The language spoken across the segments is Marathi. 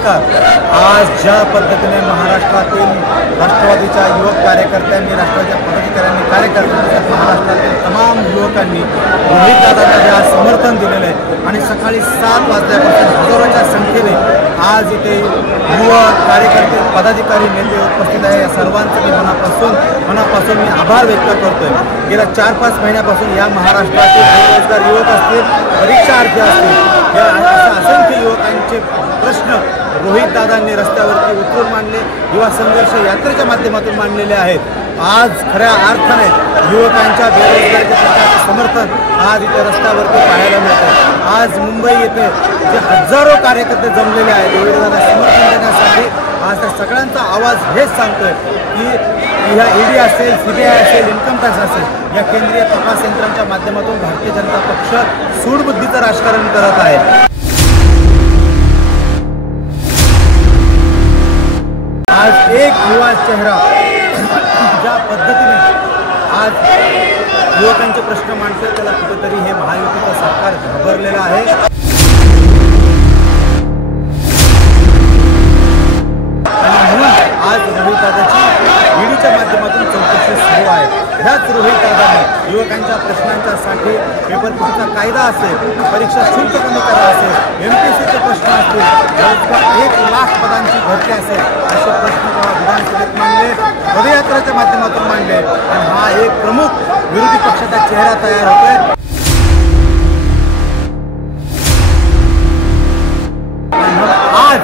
नमस्कार। आज ज्या पद्धतीने महाराष्ट्रातील राष्ट्रवादीच्या युवक कार्यकर्त्यांनी, राष्ट्रवादीच्या पदाधिकाऱ्यांनी, कार्यकर्त्यांनी, महाराष्ट्रातील तमाम युवकांनी रोहित दादांना आज समर्थन दिलेलं आहे आणि सकाळी 7 वाजल्यापासून हजारोच्या संख्येने आज इथे युवक कार्यकर्ते, पदाधिकारी, नेते उपस्थित आहे। या सर्वांचं मी मनापासून मी आभार व्यक्त करतोय। गेल्या 4-5 महिन्यापासून या महाराष्ट्रातील बेरोजगार युवक असतील, परीक्षार्थी असतील, या असंख्य युवकांचे प्रश्न रोहित दादांनी रस्त्यावरती उतरून मांडले, युवा संघर्ष यात्रेच्या माध्यमातून मांडलेले आहेत। आज खऱ्या अर्थाने युवकांच्या बेरोजगारीच्या समर्थन आज इथे रस्त्यावरती पाहायला मिळतं। आज मुंबई येथे जे हजारो कार्यकर्ते जमलेले आहेत रोहित दादांना समर्थन देण्यासाठी, आज त्या सगळ्यांचा आवाज हेच सांगतोय की ह्या ईडी असेल, CBI असेल, इन्कम टॅक्स असेल, या केंद्रीय तपास यंत्रणांच्या माध्यमातून भारतीय जनता पक्ष सूडबुद्धीचं राजकारण करत आहे। आज एक युवा चेहरा ज्या पद्धतीने आज युवकांचे प्रश्न मांडतोय, त्याला कुठेतरी हे महायुतीचं सरकार घाबरलेलं आहे। आणि म्हणून आज रोहित दादाची ईडीच्या माध्यमातून चौकशी सुरू आहे। ह्याच रोहित दादांनी युवकांच्या प्रश्नांच्यासाठी पेपर फुटीचा कायदा असेल, परीक्षा शुल्क कमी करा असेल, MPSCचे प्रश्न असतील, 1 लाख पदांची भरती असेल, असे प्रश्न विधानसभेत मांडले, पदयात्रेच्या माध्यमातून मांडले आणि हा एक प्रमुख विरोधी पक्षाचा चेहरा तयार होतोय। आज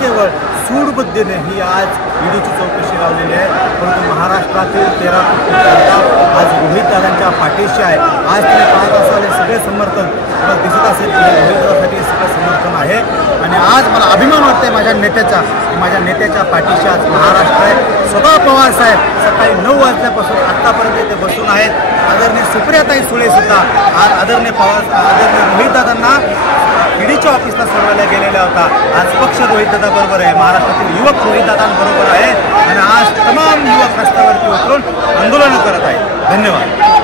केवळ सूडबुद्धीने ही आज ईडीची चौकशी लावलेली आहे, परंतु महाराष्ट्रातील 13 कोटी जनता आज रोहित दादांच्या पाठीशी आहे। आज तुम्ही पाहत असाल सगळे समर्थन मला दिसत असेल की रोहित दादासाठी सगळं समर्थन आहे आणि आज मला अभिमान वाटतंय माझ्या नेत्याच्या पाठीशी आज महाराष्ट्र आहे। स्वतः पवार साहेब सकाळी 9 वाजल्यापासून आत्तापर्यंत इथे बसून आहेत। आदरणीय सुप्रियाताई सुळे सुद्धा आज आदरणीय रोहित दादांना ईडीच्या ऑफिसला सोडवायला गेलेला होता। आज पक्ष रोहित दादा बरोबर आहे, महाराष्ट्रातील युवक रोहित दादांबरोबर आहे आणि आज तमाम युवक रस्त्यावरती उतरून आंदोलन करत आहेत। धन्यवाद।